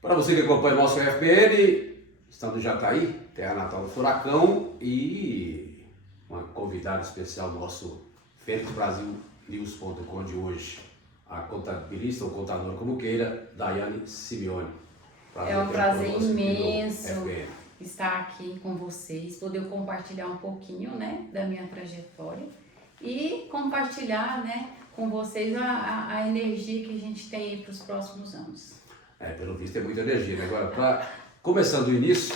Para você que acompanha o nosso FPN, estamos em Jataí, terra natal do Furacão, e uma convidada especial nosso FênixBrasilNews.com de hoje, a contabilista ou contadora como queira, Daiane Simeone. É um prazer imenso estar aqui com vocês, poder compartilhar um pouquinho, né, da minha trajetória e compartilhar, né, com vocês a energia que a gente tem aí para os próximos anos. Pelo visto é muita energia, né? Agora, começando do início,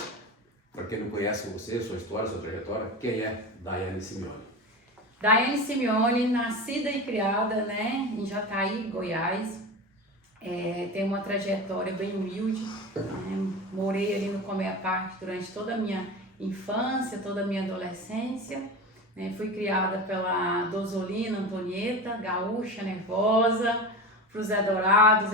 para quem não conhece você, sua história, sua trajetória, quem é Daiane Simeone? Daiane Simeone, nascida e criada, né, em Jataí, Goiás. Tem uma trajetória bem humilde, né? Morei ali no Coméia Park durante toda a minha infância, toda a minha adolescência, né? Fui criada pela Dozolina Antonieta, gaúcha, nervosa, pro Zé Dourado,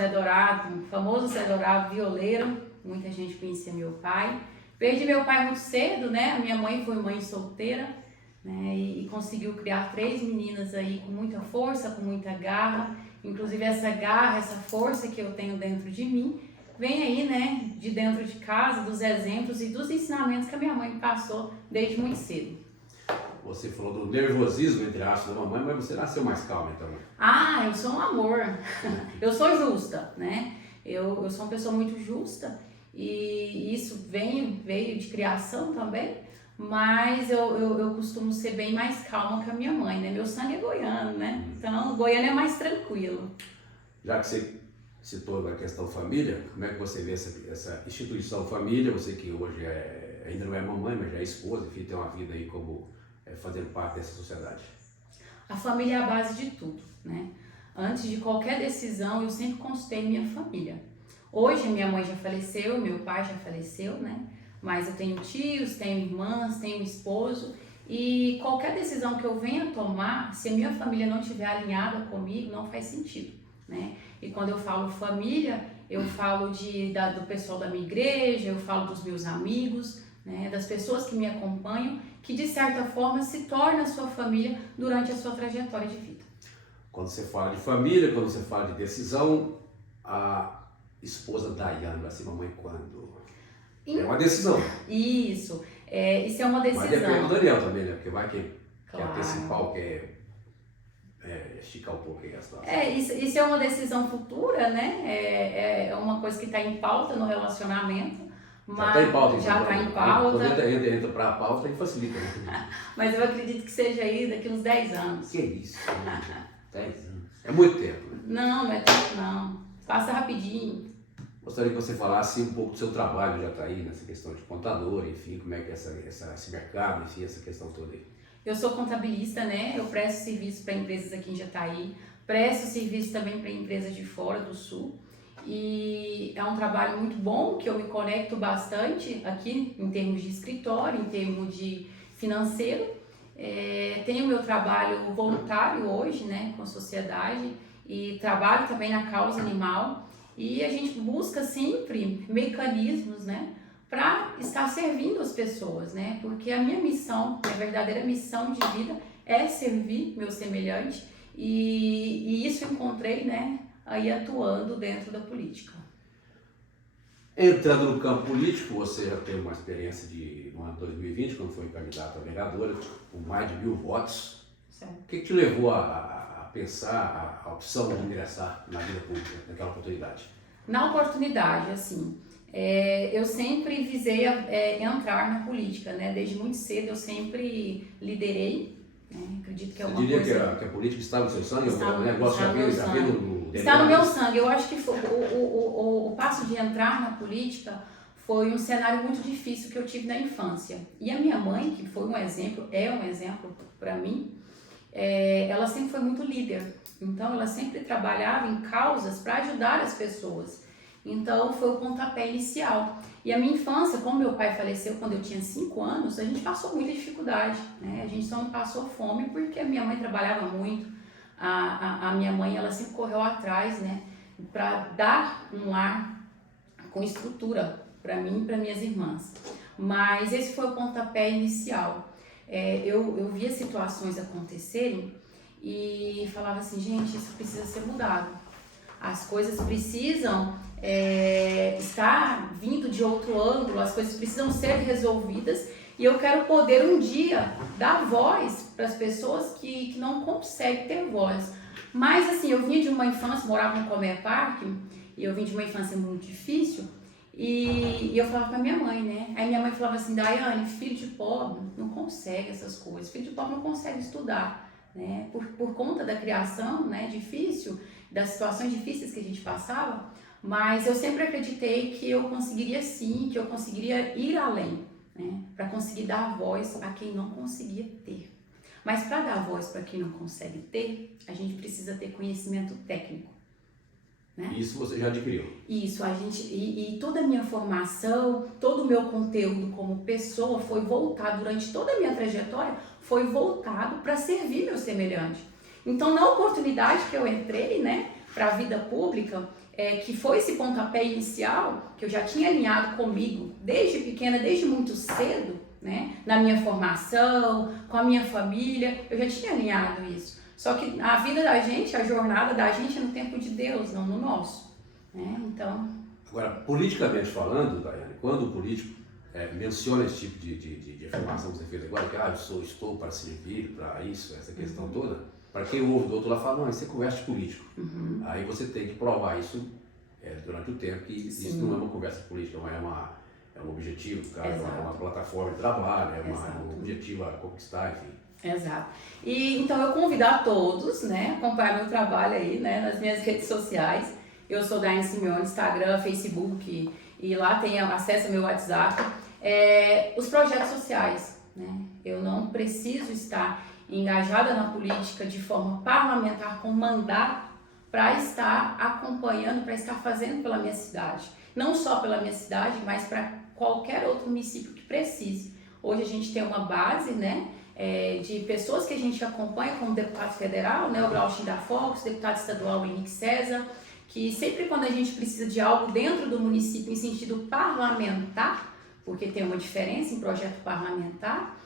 o famoso Zé Dourado, violeiro, muita gente conhecia meu pai. Perdi meu pai muito cedo, né? A minha mãe foi mãe solteira, né? E conseguiu criar 3 meninas aí com muita força, com muita garra. Inclusive essa garra, essa força que eu tenho dentro de mim, vem aí, né, de dentro de casa, dos exemplos e dos ensinamentos que a minha mãe me passou desde muito cedo. Você falou do nervosismo, entre aspas, da mamãe, mas você nasceu mais calma, então. Ah, eu sou um amor. Eu sou justa, né? Eu sou uma pessoa muito justa e isso veio de criação também, mas eu costumo ser bem mais calma que a minha mãe, né? Meu sangue é goiano, né? Então, goiano é mais tranquilo. Já que você citou a questão família, como é que você vê essa instituição família? Você que hoje ainda não é mamãe, mas já é esposa, enfim, tem uma vida aí como fazendo parte dessa sociedade. A família é a base de tudo, né? Antes de qualquer decisão, eu sempre consultei minha família. Hoje, minha mãe já faleceu, meu pai já faleceu, né? Mas eu tenho tios, tenho irmãs, tenho esposo, e qualquer decisão que eu venha tomar, se a minha família não estiver alinhada comigo, não faz sentido, né? E quando eu falo família, eu falo do pessoal da minha igreja, eu falo dos meus amigos, né? Das pessoas que me acompanham, que de certa forma se torna a sua família durante a sua trajetória de vida. Quando você fala de família, quando você fala de decisão, a esposa Daiane vai ser mamãe quando? É uma decisão. Isso é uma decisão. Mas depende do Daniel também, né? Porque vai que Claro. quer antecipar ou quer esticar um pouco aí a situação. Isso é uma decisão futura, né? É uma coisa que está em pauta no relacionamento. Já está em pauta. Já está em pauta. Quando entra para a pauta, aí facilita. Né? Mas eu acredito que seja aí daqui uns 10 anos. Que isso? 10 anos. É muito tempo, né? Não é tempo não. Passa rapidinho. Gostaria que você falasse um pouco do seu trabalho já está aí nessa questão de contador, enfim, como é que é esse mercado, enfim, essa questão toda aí. Eu sou contabilista, né? Eu presto serviço para empresas aqui em Jataí, presto serviço também para empresas de fora do sul. E é um trabalho muito bom, que eu me conecto bastante aqui em termos de escritório, em termos de financeiro. Tenho meu trabalho voluntário hoje, né, com a sociedade, e trabalho também na causa animal. E a gente busca sempre mecanismos, né, para estar servindo as pessoas, né, porque a minha missão, minha verdadeira missão de vida é servir meu semelhante, e isso encontrei, né, aí atuando dentro da política. Entrando no campo político, você já teve uma experiência no ano 2020, quando foi candidato a vereadora, com mais de 1000 votos. Certo. O que te levou a pensar a opção de ingressar na vida pública, naquela oportunidade? Na oportunidade, assim, eu sempre visei entrar na política, né? Desde muito cedo eu sempre liderei, né? Acredito que é uma Você diria coisa... que a política está no seu sangue? Está no Está meu sangue. Eu acho que o passo de entrar na política foi um cenário muito difícil que eu tive na infância. E a minha mãe, que foi é um exemplo para mim, ela sempre foi muito líder. Então, ela sempre trabalhava em causas para ajudar as pessoas. Então, foi o pontapé inicial. E a minha infância, como meu pai faleceu quando eu tinha 5 anos, a gente passou muita dificuldade, né? A gente só não passou fome porque a minha mãe trabalhava muito. A minha mãe, ela sempre correu atrás, né, para dar um lar com estrutura para mim e para minhas irmãs. Mas esse foi o pontapé inicial. Eu via situações acontecerem e falava assim, gente, isso precisa ser mudado. As coisas precisam está vindo de outro ângulo, as coisas precisam ser resolvidas e eu quero poder um dia dar voz para as pessoas que não conseguem ter voz. Mas assim, eu vinha de uma infância, morava no Comer Parque, e eu vim de uma infância muito difícil, e eu falava com a minha mãe, né? Aí minha mãe falava assim, Daiane, filho de pobre não consegue essas coisas, filho de pobre não consegue estudar, né? Por conta da criação, né, difícil, das situações difíceis que a gente passava, mas eu sempre acreditei que eu conseguiria sim, que eu conseguiria ir além, né? Para conseguir dar voz a quem não conseguia ter. Mas para dar voz para quem não consegue ter, a gente precisa ter conhecimento técnico. Né? Isso você já adquiriu? Isso, e toda a minha formação, todo o meu conteúdo como pessoa foi voltado, durante toda a minha trajetória, foi voltado para servir meu semelhante. Então, na oportunidade que eu entrei, né, para a vida pública, que foi esse pontapé inicial, que eu já tinha alinhado comigo desde pequena, desde muito cedo, né, na minha formação, com a minha família, eu já tinha alinhado isso. Só que a vida da gente, a jornada da gente é no tempo de Deus, não no nosso. Né? Então... Agora, politicamente falando, Daiane, quando o político menciona esse tipo de afirmação que você fez agora, que eu estou para servir, para isso, essa questão toda, para quem ouve do outro lado fala, não, isso é conversa de político. Aí você tem que provar isso durante o tempo, que isso não é uma conversa política, não é um objetivo, cara, é uma plataforma de trabalho, um objetivo a conquistar, enfim. Exato. E então eu convido a todos, né, a acompanhar meu trabalho aí, né, nas minhas redes sociais. Eu sou Daiane Simeone, Instagram, Facebook, e lá tem acesso ao meu WhatsApp. Os projetos sociais, né? Eu não preciso estar engajada na política de forma parlamentar com mandato para estar acompanhando, para estar fazendo pela minha cidade. Não só pela minha cidade, mas para qualquer outro município que precise. Hoje a gente tem uma base, né, de pessoas que a gente acompanha como deputado federal, né, o Glauchin da Fox, deputado estadual Henrique César, que sempre quando a gente precisa de algo dentro do município em sentido parlamentar, porque tem uma diferença em projeto parlamentar,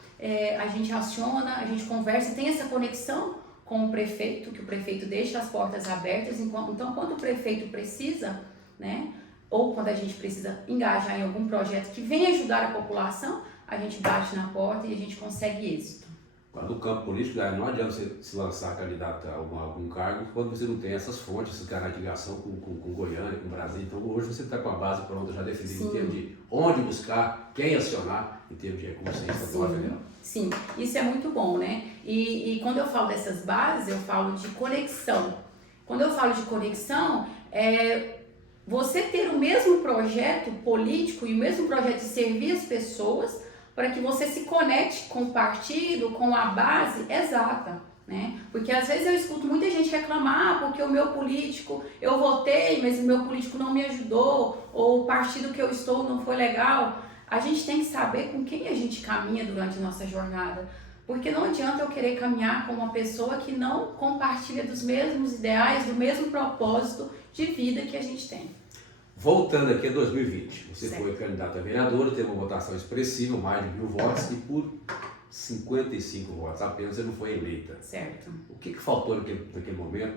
a gente aciona, a gente conversa, tem essa conexão com o prefeito, que o prefeito deixa as portas abertas, então quando o prefeito precisa, né, ou quando a gente precisa engajar em algum projeto que venha ajudar a população, a gente bate na porta e a gente consegue êxito. No campo político, não adianta você se lançar candidato a algum cargo quando você não tem essas fontes, esses canais de ligação com Goiânia, com Brasília. Então hoje você está com a base pronta, já definida em termos de onde buscar, quem acionar, em termos de recursos estadual e federal. Sim, isso é muito bom, né? E quando eu falo dessas bases, eu falo de conexão. Quando eu falo de conexão, você ter o mesmo projeto político e o mesmo projeto de servir as pessoas, para que você se conecte com o partido, com a base exata, né? Porque às vezes eu escuto muita gente reclamar porque o meu político, eu votei, mas o meu político não me ajudou, ou o partido que eu estou não foi legal. A gente tem que saber com quem a gente caminha durante a nossa jornada, porque não adianta eu querer caminhar com uma pessoa que não compartilha dos mesmos ideais, do mesmo propósito de vida que a gente tem. Voltando aqui a 2020, você certo. Foi candidata a vereadora, teve uma votação expressiva, mais de 1.000 votos, e por 55 votos apenas você não foi eleita. Certo. O que faltou naquele momento,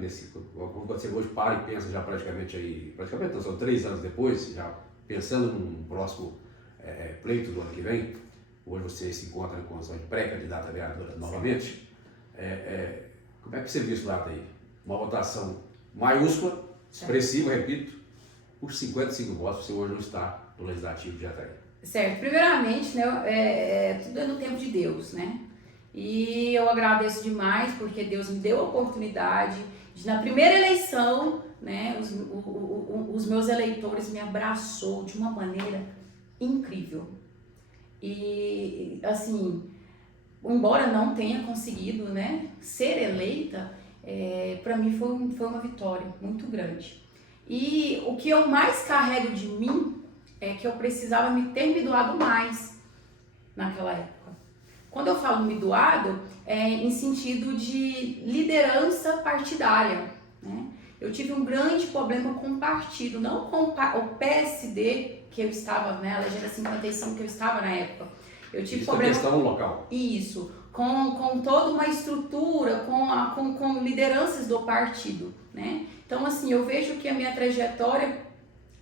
quando você hoje para e pensa já praticamente não, são 3 anos depois, já pensando num próximo pleito do ano que vem, hoje você se encontra em condição de pré-candidata a vereadora novamente, como é que você viu isso lá daí? Uma votação maiúscula, expressiva, repito, por 55 votos, você hoje não está no Legislativo de Jataí. Certo. Primeiramente, né, tudo é no tempo de Deus, né? E eu agradeço demais porque Deus me deu a oportunidade de, na primeira eleição, né, os meus eleitores me abraçou de uma maneira incrível. E, assim, embora não tenha conseguido, né, ser eleita, para mim foi uma vitória muito grande. E o que eu mais carrego de mim é que eu precisava ter me doado mais naquela época. Quando eu falo me doado, em sentido de liderança partidária, né? Eu tive um grande problema com o partido, não com o PSD que eu estava, né, a legenda 55 que eu estava na época. Eu tive problema questão local. Isso, com toda uma estrutura, com lideranças do partido, né? Então, assim, eu vejo que a minha trajetória,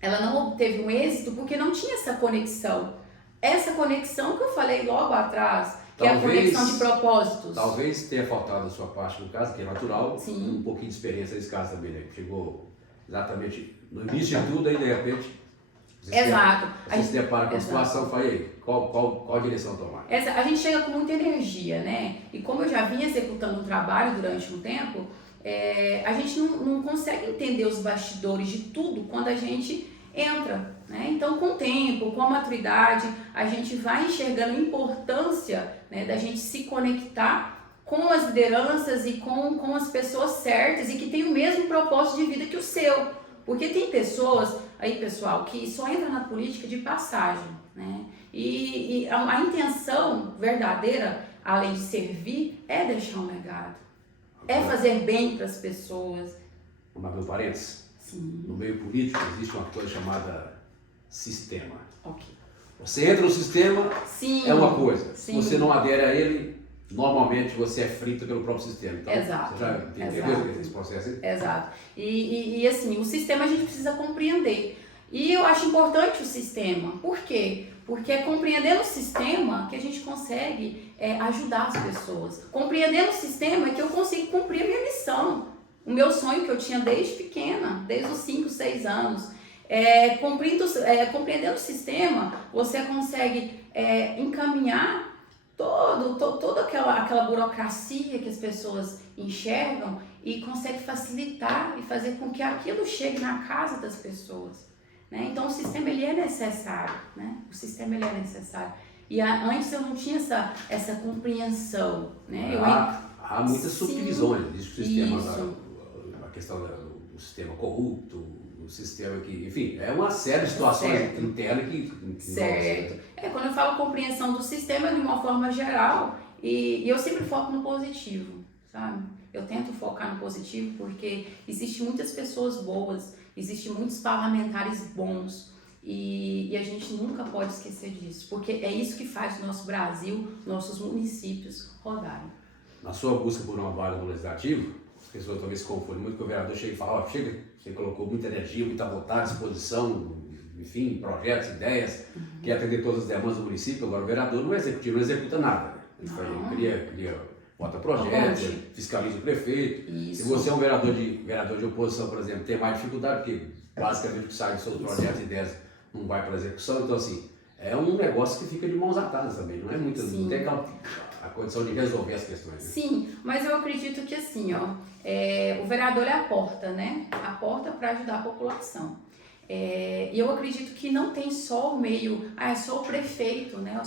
ela não obteve um êxito porque não tinha essa conexão. Essa conexão que eu falei logo atrás, que é a conexão de propósitos. Talvez tenha faltado da sua parte no caso, que é natural, Sim. um pouquinho de experiência nesse caso também, né? Chegou exatamente no início de tudo, aí de repente Exato. Você se depara com a situação, fala aí, qual direção tomar? A gente chega com muita energia, né? E como eu já vinha executando um trabalho durante um tempo, a gente não consegue entender os bastidores de tudo quando a gente entra, né? Então, com o tempo, com a maturidade, a gente vai enxergando a importância, né, da gente se conectar com as lideranças e com as pessoas certas e que tem o mesmo propósito de vida que o seu. Porque tem pessoas aí, pessoal, que só entram na política de passagem, né? E a intenção verdadeira, além de servir, é deixar um legado. É fazer bem para as pessoas. Vamos abrir um parênteses? Sim. No meio político existe uma coisa chamada sistema. Ok. Você entra no sistema, sim, é uma coisa. Sim. Se você não adere a ele, normalmente você é frito pelo próprio sistema. Então, exato. Você já entendeu esse processo aí? Exato. E assim, o sistema a gente precisa compreender. E eu acho importante o sistema. Por quê? Porque é compreendendo o sistema que a gente consegue ajudar as pessoas. Compreendendo o sistema é que eu consigo cumprir a minha missão. O meu sonho que eu tinha desde pequena, desde os 5, 6 anos. Compreendendo o sistema, você consegue encaminhar toda aquela burocracia que as pessoas enxergam e consegue facilitar e fazer com que aquilo chegue na casa das pessoas, né? Então o sistema ele é necessário, né? O sistema ele é necessário. E antes eu não tinha essa compreensão, né? Há muitas subdivisões. Existe o sistema, a questão do sistema corrupto, o sistema que, enfim, é uma série de situações internas que certo. Quando eu falo compreensão do sistema de uma forma geral, e eu sempre foco no positivo, sabe? Eu tento focar no positivo porque existem muitas pessoas boas, existem muitos parlamentares bons e a gente nunca pode esquecer disso, porque é isso que faz o nosso Brasil, nossos municípios rodarem. Na sua busca por uma vaga no Legislativo, as pessoas talvez se confundem muito, que o vereador chega e fala, chega, você colocou muita energia, muita vontade, disposição, enfim, projetos, ideias, quer atender todas as demandas do município. Agora o vereador não é executivo, não executa nada. Ele cria bota projetos, fiscaliza o prefeito. Isso. Se você é um vereador de oposição, por exemplo, tem mais dificuldade, porque basicamente o que sai dos seus projetos e ideias não vai para a execução. Então, assim, é um negócio que fica de mãos atadas também, não é muito, não tem a condição de resolver as questões. Né? Sim, mas eu acredito que assim, o vereador é a porta, né? A porta para ajudar a população. E eu acredito que não tem só o meio, é só o prefeito, né?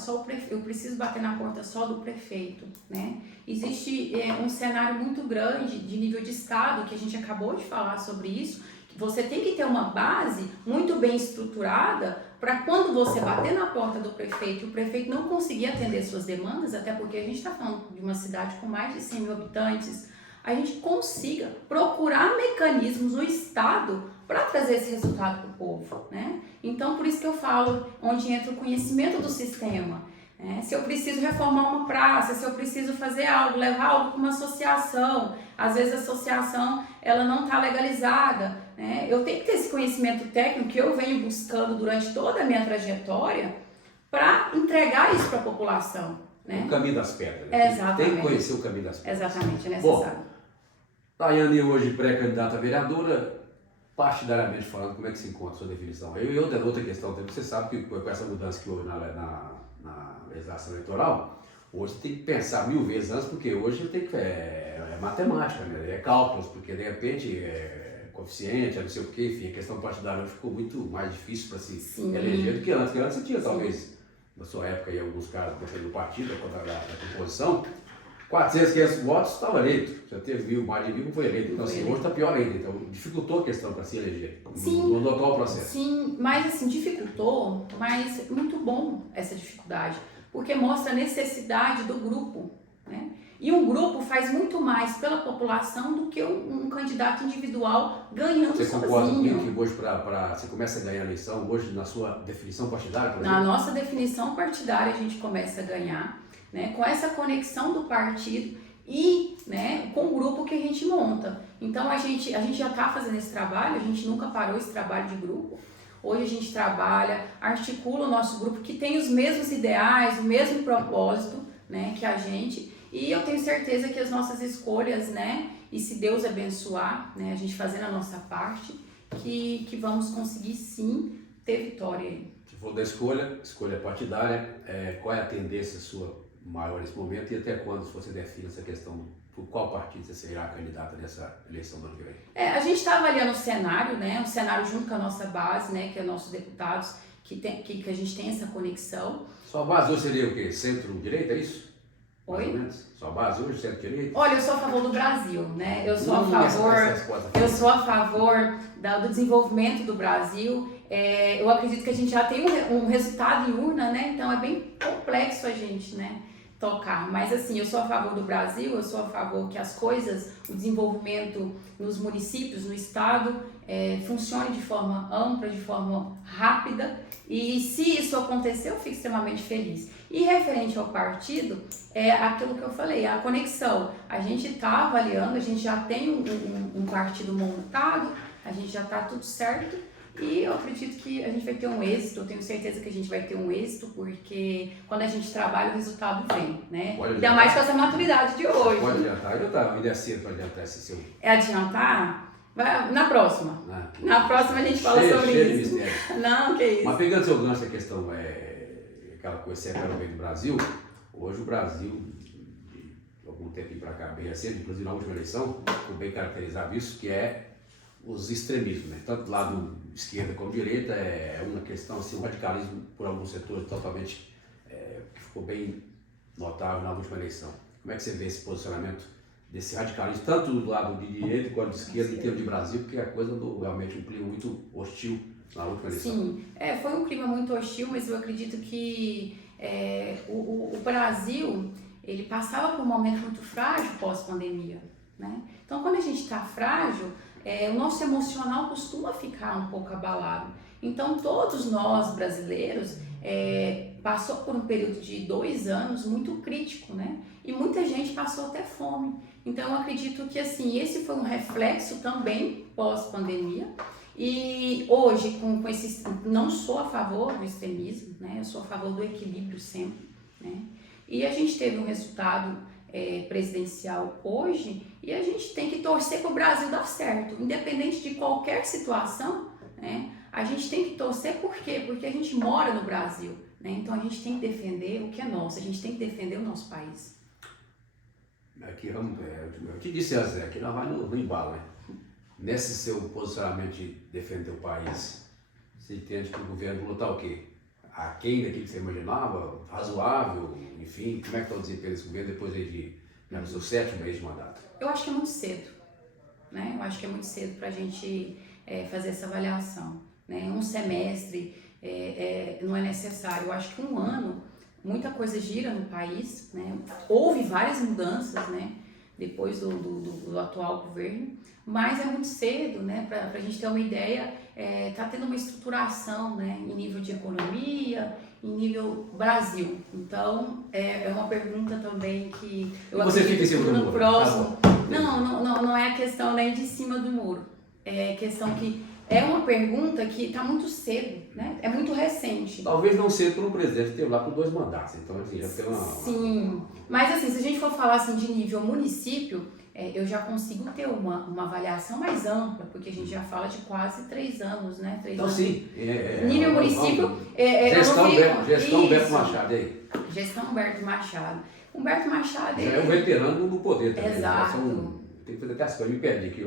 Eu preciso bater na porta só do prefeito, né? Existe um cenário muito grande de nível de estado, que a gente acabou de falar sobre isso, que você tem que ter uma base muito bem estruturada para quando você bater na porta do prefeito e o prefeito não conseguir atender suas demandas, até porque a gente está falando de uma cidade com mais de 100 mil habitantes, a gente consiga procurar mecanismos no Estado para trazer esse resultado para o povo, né? Então, por isso que eu falo, onde entra o conhecimento do sistema. Né? Se eu preciso reformar uma praça, se eu preciso fazer algo, levar algo para uma associação, às vezes a associação ela não está legalizada, né? Eu tenho que ter esse conhecimento técnico que eu venho buscando durante toda a minha trajetória para entregar isso para a população. Né? O caminho das pedras. Né? Exatamente. Tem que conhecer o caminho das pedras. Exatamente, é necessário. Bom, Daiane hoje pré-candidata a vereadora, partidariamente falando, como é que se encontra a sua definição? E outra questão, você sabe que com essa mudança que houve na legislação eleitoral, hoje você tem que pensar 1000 vezes antes, porque hoje tem que é matemática, né? É cálculos, porque de repente coeficiente, não sei o que, enfim, a questão partidária ficou muito mais difícil para se eleger do que antes. Porque antes você tinha, talvez, na sua época, em alguns casos, dependendo do partido, da composição, 400, 500 votos, estava eleito. Já teve mais de 1000, não foi eleito. Então, assim, hoje está pior ainda. Então, dificultou a questão para se eleger. Sim. No atual processo. Sim, mas assim, dificultou, mas muito bom essa dificuldade. Porque mostra a necessidade do grupo, né? E um grupo faz muito mais pela população do que um candidato individual ganhando sozinho. Você concorda comigo que hoje, você começa a ganhar a eleição, hoje, na sua definição partidária, por exemplo? Na nossa definição partidária, a gente começa a ganhar, né, com essa conexão do partido e, né, com o grupo que a gente monta. Então, a gente já está fazendo esse trabalho, a gente nunca parou esse trabalho de grupo. Hoje a gente trabalha, articula o nosso grupo que tem os mesmos ideais, o mesmo propósito, né, que a gente, e eu tenho certeza que as nossas escolhas, né, e se Deus abençoar, né, a gente fazendo a nossa parte, que vamos conseguir sim ter vitória aí. Se for da escolha partidária, qual é a tendência sua maior nesse momento e até quando você define essa questão por qual partido você será candidata nessa eleição do ano que vem? A gente está avaliando o cenário, né, o cenário junto com a nossa base, né, que é nossos deputados, que a gente tem essa conexão. Sua base hoje seria o quê? Centro-direita, é isso? Oi? Mais ou menos? Sua base hoje, centro-direita? Olha, eu sou a favor do Brasil, né? Eu sou a favor do desenvolvimento do Brasil. Eu acredito que a gente já tem um resultado em urna, né? Então é bem complexo a gente, né, tocar. Mas assim, eu sou a favor do Brasil, eu sou a favor que as coisas, o desenvolvimento nos municípios, no estado, funcione de forma ampla, de forma rápida. E se isso acontecer, eu fico extremamente feliz. E referente ao partido, é aquilo que eu falei, a conexão. A gente está avaliando, a gente já tem um partido montado, a gente já está tudo certo e eu acredito que a gente vai ter um êxito, eu tenho certeza que a gente vai ter um êxito, porque quando a gente trabalha o resultado vem, né? Ainda mais com essa maturidade de hoje. Pode adiantar, ainda é cedo para adiantar esse seu... É adiantar? Na próxima. Na próxima a gente fala sobre isso. Não, que isso. Mas pegando seu gancho, a questão aquela coisa que você veio do Brasil, hoje o Brasil, de algum tempo para cá, bem recente, inclusive na última eleição, ficou bem caracterizado isso, que é os extremismos, né? Tanto do lado esquerda como direita, é uma questão, assim, um radicalismo por alguns setores totalmente, que ficou bem notável na última eleição. Como é que você vê esse posicionamento desse radicalismo, tanto do lado de direita quanto de esquerda, em termos de Brasil, porque a coisa andou realmente um clima muito hostil na última eleição? Sim, foi um clima muito hostil, mas eu acredito que o Brasil, ele passava por um momento muito frágil pós-pandemia, né? Então, quando a gente está frágil, o nosso emocional costuma ficar um pouco abalado. Então, todos nós brasileiros passou por um período de 2 anos muito crítico, né? E muita gente passou até fome. Então, eu acredito que assim, esse foi um reflexo também pós-pandemia. E hoje, com esse, não sou a favor do extremismo, né? Eu sou a favor do equilíbrio sempre, né? E a gente teve um resultado presidencial hoje e a gente tem que torcer para o Brasil dar certo, independente de qualquer situação, né? A gente tem que torcer por quê? Porque a gente mora no Brasil, né? Então a gente tem que defender o que é nosso, a gente tem que defender o nosso país. Aqui, eu te disse, Zé, aqui nós vamos no embalo, né? Nesse seu posicionamento de defender o país, você entende que o governo Lula está o quê? Aquém daquilo que você imaginava? Razoável? Enfim, como é que está o desempenho desse governo depois de no seu 7º mês de mandato? Eu acho que é muito cedo, né? Eu acho que é muito cedo para a gente fazer essa avaliação, né? Um semestre não é necessário. Eu acho que 1 ano, muita coisa gira no país, né? Houve várias mudanças, né? Depois do atual governo, mas é muito cedo, né? Para a gente ter uma ideia, está tendo uma estruturação, né? Em nível de economia, em nível Brasil. Então, é uma pergunta também que eu você fica em cima do muro. Próximo. Não é a questão nem de cima do muro. É questão que é uma pergunta que está muito cedo, né? É muito recente. Talvez não seja por um presidente ter lá por 2 mandatos, então assim, já tem uma... Sim, mas assim, se a gente for falar assim de nível município, eu já consigo ter uma avaliação mais ampla, porque a gente já fala de quase 3 anos, né? 3 então anos. Sim. Nível município... Gestão Humberto Machado aí. Gestão Humberto Machado. Humberto Machado... Já é um veterano do poder também. Exato. Tem que fazer até as coisas, me perdi aqui,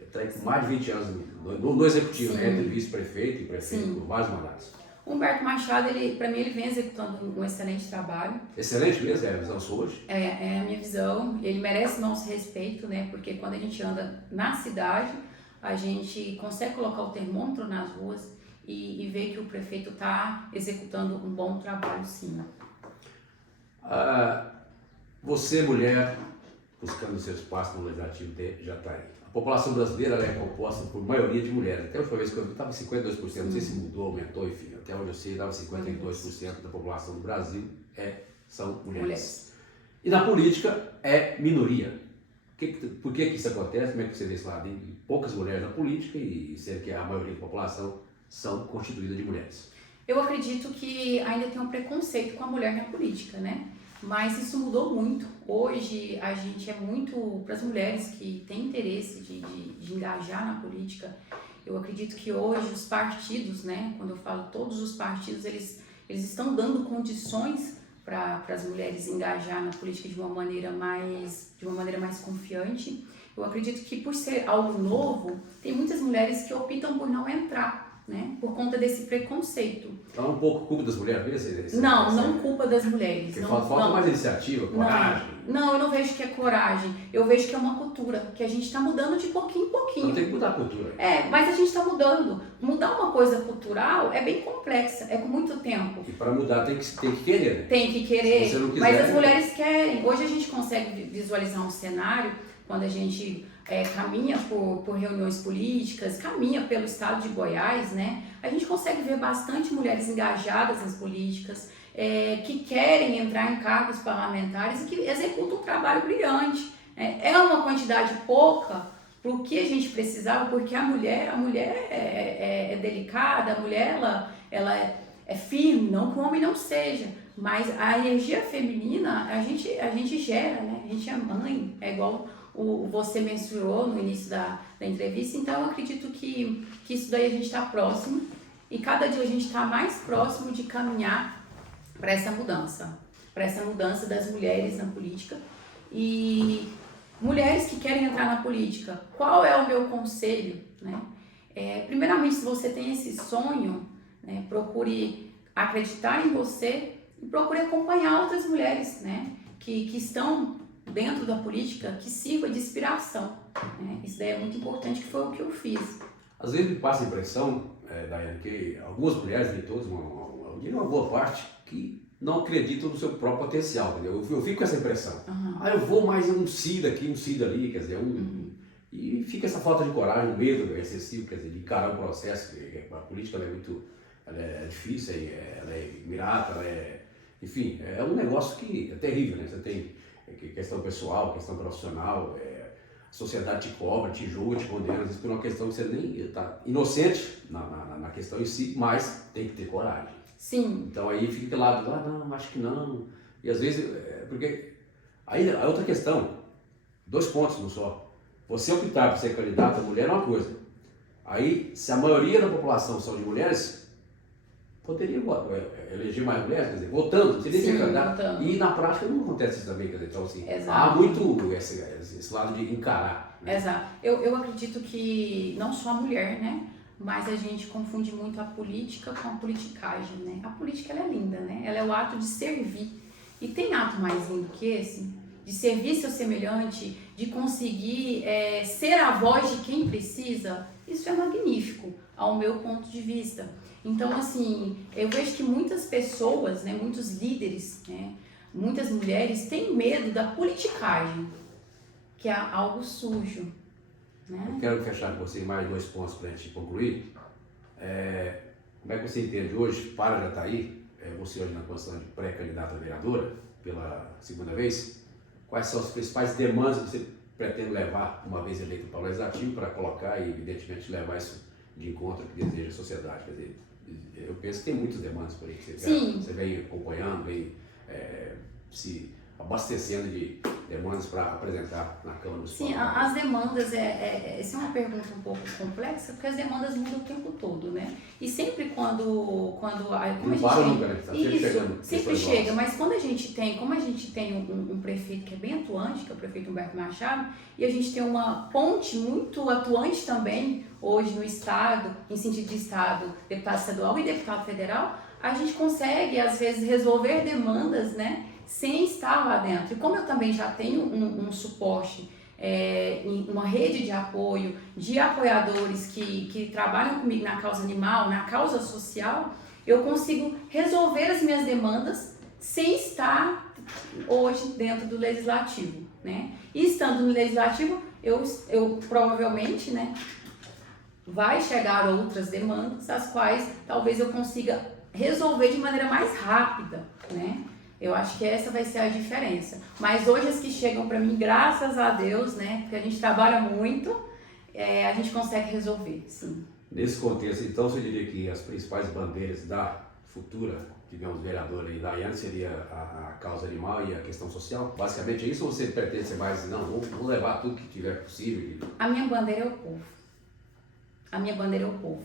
está com mais de 20 anos no executivo, né? Entre vice-prefeito e prefeito, por vários mandatos. Humberto Machado, para mim, ele vem executando um excelente trabalho. Excelente mesmo, é a visão sua hoje? É a minha visão. Ele merece nosso respeito, né? Porque quando a gente anda na cidade, a gente consegue colocar o termômetro nas ruas e ver que o prefeito está executando um bom trabalho, sim. Você, mulher, buscando seu espaço no Legislativo de Jataí. A população brasileira é composta por maioria de mulheres. Até a última vez que eu vi estava 52%, não sei se mudou, aumentou, enfim. Até onde eu sei, dava 52% da população do Brasil são mulheres. E na política é minoria. Por que isso acontece? Como é que você vê esse lado? Poucas mulheres na política e sendo que a maioria da população são constituídas de mulheres? Eu acredito que ainda tem um preconceito com a mulher na política, né? Mas isso mudou muito. Hoje a gente é muito, para as mulheres que têm interesse de engajar na política, eu acredito que hoje os partidos, né? Quando eu falo todos os partidos, eles estão dando condições para as mulheres engajar na política de uma maneira mais confiante. Eu acredito que por ser algo novo, tem muitas mulheres que optam por não entrar, né? Por conta desse preconceito. Então é um pouco culpa das mulheres mesmo? Não culpa das mulheres. Porque não, falta mais iniciativa, coragem. Não, eu não vejo que é coragem. Eu vejo que é uma cultura, que a gente está mudando de pouquinho em pouquinho. Então tem que mudar a cultura. Mas a gente está mudando. Mudar uma coisa cultural é bem complexa, é com muito tempo. E para mudar tem que querer, né? Tem que querer, Se você não quiser, mas as mulheres querem. Hoje a gente consegue visualizar um cenário quando a gente caminha por reuniões políticas, caminha pelo estado de Goiás, né? A gente consegue ver bastante mulheres engajadas nas políticas, que querem entrar em cargos parlamentares e que executam um trabalho brilhante. É uma quantidade pouca para o que a gente precisava, porque a mulher é delicada, a mulher ela é firme, não que o homem não seja, mas a energia feminina a gente gera, né? A gente é mãe, é igual você mencionou no início da entrevista, então eu acredito que isso daí a gente está próximo e cada dia a gente está mais próximo de caminhar para essa mudança das mulheres na política. E mulheres que querem entrar na política, qual é o meu conselho, né? Primeiramente, se você tem esse sonho, né, procure acreditar em você e procure acompanhar outras mulheres, né, que estão dentro da política, que sirva de inspiração, né? Isso daí é muito importante, que foi o que eu fiz. Às vezes me passa a impressão, Daiane, que algumas mulheres, nem todas, eu diria uma boa parte, que não acreditam no seu próprio potencial, entendeu? Eu fico com essa impressão. Uhum. Eu vou, mas eu um CID aqui, um CID ali, quer dizer, e fica essa falta de coragem, um medo excessivo, quer dizer, de encarar um processo. A política ela é difícil, ela é mirata, enfim, é um negócio que é terrível, né? Você tem questão pessoal, questão profissional, a sociedade te cobra, te julga, te condena, às vezes por uma questão que você nem está inocente na questão em si, mas tem que ter coragem. Sim. Então aí fica aquele lado, não, acho que não. E às vezes, porque aí a outra questão, 2 pontos não só. Você optar por ser candidato a mulher é uma coisa. Aí, se a maioria da população são de mulheres, poderia eleger mais mulheres, quer dizer, votando, seria ser candidato. Votando. E na prática não acontece isso também, quer dizer, então assim, Exato. há muito esse lado de encarar. Né? Exato. Eu acredito que não só a mulher, né? Mas a gente confunde muito a política com a politicagem, né? A política, ela é linda, né? Ela é o ato de servir. E tem ato mais lindo que esse? De servir seu semelhante, de conseguir ser a voz de quem precisa. Isso é magnífico, ao meu ponto de vista. Então, assim, eu vejo que muitas pessoas, né, muitos líderes, né, muitas mulheres têm medo da politicagem, que é algo sujo. Né? Eu quero fechar com você mais 2 pontos para a gente concluir. Como é que você entende hoje, para Jataí, você hoje na condição de pré-candidata a vereadora, pela 2ª vez, quais são as principais demandas que você pretende levar, uma vez eleito para o Legislativo, para colocar e, evidentemente, levar isso de encontro que deseja a sociedade? Quer dizer, eu penso que tem muitas demandas por aí que você vem acompanhando, vem se abastecendo de demandas para apresentar na Câmara Municipal. Sim, as demandas, essa é uma pergunta um pouco complexa, porque as demandas mudam o tempo todo, né? E sempre quando não para nunca, né? Tá sempre chegando. Sempre chega, mas como a gente tem um prefeito que é bem atuante, que é o prefeito Humberto Machado, e a gente tem uma ponte muito atuante também, hoje no Estado, em sentido de Estado, deputado estadual e deputado federal, a gente consegue, às vezes, resolver demandas, né? Sem estar lá dentro. E como eu também já tenho um suporte, uma rede de apoio, de apoiadores que trabalham comigo na causa animal, na causa social, eu consigo resolver as minhas demandas sem estar hoje dentro do Legislativo, né? E estando no Legislativo, eu provavelmente, né, vai chegar outras demandas, as quais talvez eu consiga resolver de maneira mais rápida, né? Eu acho que essa vai ser a diferença. Mas hoje as que chegam para mim, graças a Deus, né? Porque a gente trabalha muito, a gente consegue resolver, sim. Nesse contexto, então, você diria que as principais bandeiras da futura, digamos, vereadora aí, Daiane, seria a causa animal e a questão social? Basicamente é isso, ou você pretende ser mais, não, vamos levar tudo que tiver possível? A minha bandeira é o povo. A minha bandeira é o povo.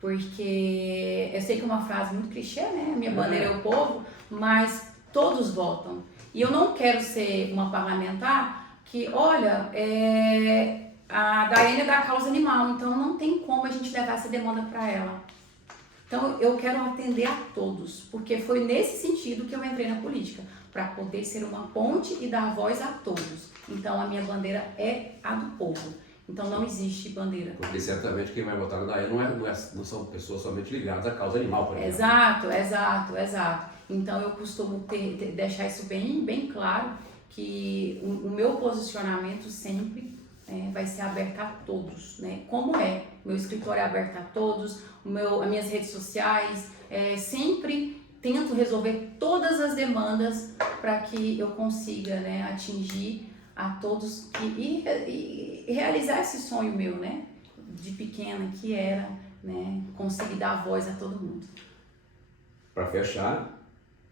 Porque eu sei que é uma frase muito clichê, né? A minha bandeira é o povo, mas todos votam. E eu não quero ser uma parlamentar que, olha, a Daiane é da causa animal, então não tem como a gente levar essa demanda para ela. Então eu quero atender a todos, porque foi nesse sentido que eu entrei na política, para poder ser uma ponte e dar voz a todos. Então a minha bandeira é a do povo. Então não existe bandeira. Porque certamente quem vai votar na Daiane não são pessoas somente ligadas à causa animal, por exemplo. Exato. Então eu costumo deixar isso bem claro, que o meu posicionamento sempre vai ser aberto a todos, né? Como é? Meu escritório é aberto a todos, as minhas redes sociais, sempre tento resolver todas as demandas para que eu consiga, né, atingir a todos e realizar esse sonho meu, né, de pequena, que era, né, conseguir dar voz a todo mundo. Para fechar,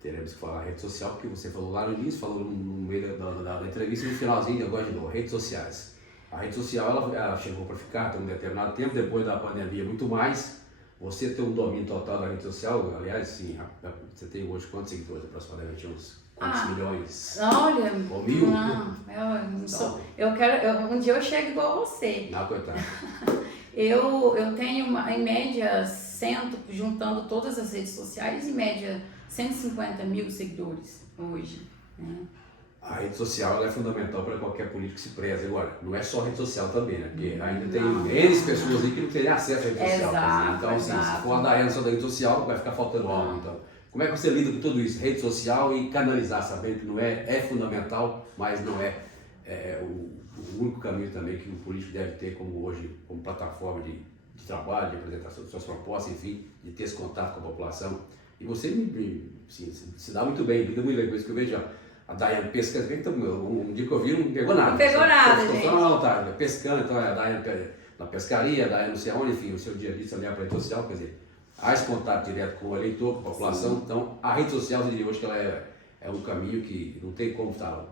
teremos que falar rede social, porque você falou lá no início, falou no meio da entrevista e no finalzinho, agora de novo, redes sociais. A rede social ela chegou para ficar tem um determinado tempo, depois da pandemia muito mais. Você tem um domínio total da rede social, aliás, sim, você tem hoje quantos seguidores aproximadamente? Uns quantos milhões? Olha, ou mil? Não, eu não sou. Um dia eu chego igual a você. Não, coitado. Eu tenho em média, juntando todas as redes sociais, em média 150 mil seguidores hoje, né? A rede social ela é fundamental para qualquer político que se preze. Agora, não é só rede social também, né? Porque ainda tem N pessoas aí que não têm acesso à rede social. Então, assim, se for a Daiane só da rede social, vai ficar faltando algo. Então, como é que você lida com tudo isso? Rede social e canalizar, sabendo que não é fundamental, mas não é o único caminho também que o político deve ter como hoje, como plataforma de trabalho, de apresentação de suas propostas, enfim, de ter esse contato com a população. E você se dá muito bem, lida muito bem com isso que eu vejo. A Daiane pescando, então, um dia que eu vi, não pegou nada. Não pegou nada, gente. Não, tá, pescando, então a Daiane na pescaria, a Daiane não sei aonde, enfim, o seu dia a dia, você olhar para a rede social, quer dizer, há esse contato direto com o eleitor, com a população. Sim. Então, a rede social, eu diria hoje que ela é um caminho que não tem como estar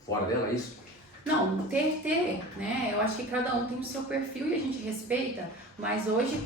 fora dela, é isso? Não, né? Eu acho que cada um tem o seu perfil e a gente respeita, mas hoje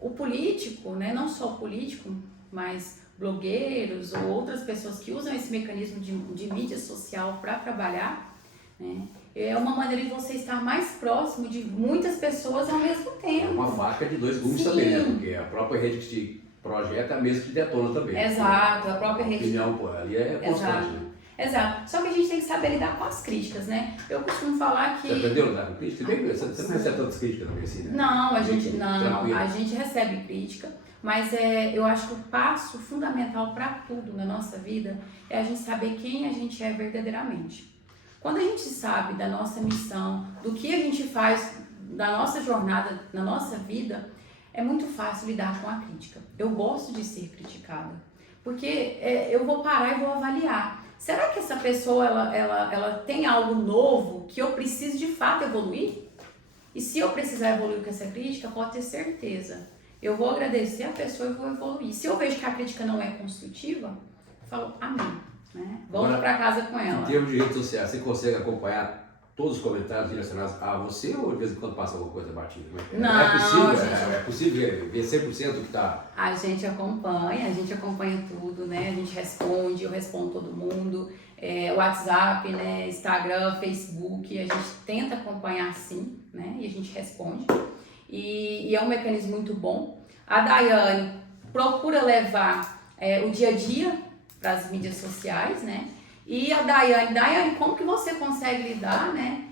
o político, né? Não só o político, mas blogueiros ou outras pessoas que usam esse mecanismo de mídia social para trabalhar, né? É uma maneira de você estar mais próximo de muitas pessoas ao mesmo tempo. É uma faca de dois gumes também, né? Porque a própria rede que te projeta é a mesma que te detona também. Exato, a própria rede. A opinião ali é constante, né? Exato. Só que a gente tem que saber lidar com as críticas, né? Eu costumo falar que... Você aprendeu a lidar com crítica? Você não recebe tantas críticas também assim, né? Não, a gente recebe crítica, mas eu acho que o passo fundamental para tudo na nossa vida é a gente saber quem a gente é verdadeiramente. Quando a gente sabe da nossa missão, do que a gente faz, da nossa jornada, na nossa vida, é muito fácil lidar com a crítica. Eu gosto de ser criticada, porque eu vou parar e vou avaliar. Será que essa pessoa ela tem algo novo que eu preciso de fato evoluir? E se eu precisar evoluir com essa crítica, pode ter certeza. Eu vou agradecer a pessoa e vou evoluir. Se eu vejo que a crítica não é construtiva, eu falo amém. Né? Volto para casa com ela. Em termos de redes sociais, você consegue acompanhar todos os comentários direcionados a você ou de vez em quando passa alguma coisa batida? Não, é possível ver 100% do que está... A gente acompanha tudo, né? A gente responde, eu respondo todo mundo. WhatsApp, né? Instagram, Facebook, a gente tenta acompanhar sim, né? E a gente responde. E é um mecanismo muito bom. A Daiane procura levar o dia a dia para as mídias sociais, né? E a Daiane, como que você consegue lidar, né,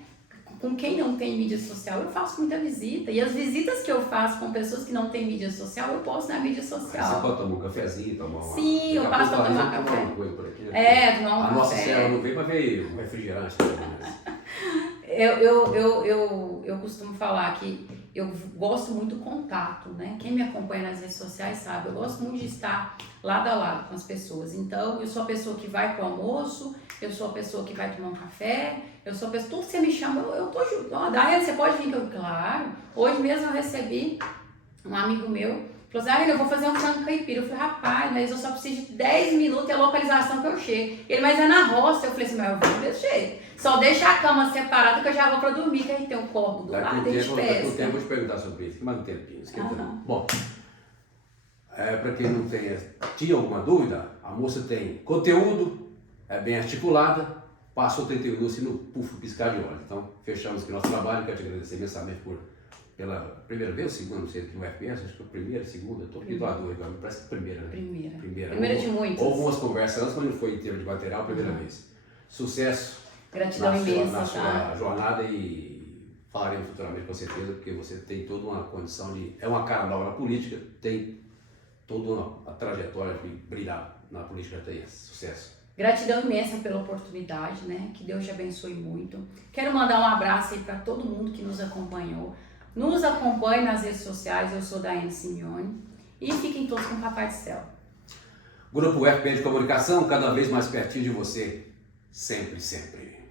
com quem não tem mídia social? Eu faço muita visita, e as visitas que eu faço com pessoas que não têm mídia social, eu posto na mídia social. Você pode tomar um cafezinho, tomar uma... Sim, eu passo para tomar café. Uma coisa por aqui, né? Tomar um café. A nossa cela não veio, mas veio um refrigerante. Eu costumo falar que eu gosto muito do contato, né? Quem me acompanha nas redes sociais sabe, eu gosto muito de estar lado a lado com as pessoas. Então, eu sou a pessoa que vai pro almoço, eu sou a pessoa que vai tomar um café, eu sou a pessoa, tudo que você me chama, eu tô junto. Ó, Daiane, você pode vir? Claro. Hoje mesmo eu recebi um amigo meu, falou assim, eu vou fazer um frango caipira. Eu falei, rapaz, mas eu só preciso de 10 minutos e a localização que eu chego. Ele, mas é na roça. Eu falei assim, mas eu vou desse jeito. Só deixa a cama separada que eu já vou pra dormir, que aí tem um corpo do lado, a gente pesca. Eu vou te perguntar sobre isso, mais um tempinho. Bom, para quem não tinha alguma dúvida, a moça tem conteúdo, é bem articulada, passou 31 minutos no pufo piscar de olhos. Então, fechamos aqui nosso trabalho. Quero te agradecer imensamente pela primeira vez, segunda, não sei aqui no FPS, acho que foi a primeira, segunda, estou aqui do lado agora, parece que a primeira, né? Primeira de muitas. Houve umas conversas antes, mas não foi inteiro de material, primeira vez. Sucesso. Gratidão imensa, na sua jornada e falaremos futuramente com certeza, porque você tem toda uma condição de... É uma cara nova na política, tem toda uma trajetória de brilhar na política, tem sucesso. Gratidão imensa pela oportunidade, né? Que Deus te abençoe muito. Quero mandar um abraço aí para todo mundo que nos acompanhou. Nos acompanhe nas redes sociais, eu sou Daiane Simeone. E fiquem todos com o Papai do Céu. Grupo FP de Comunicação, cada vez mais pertinho de você, sempre, sempre.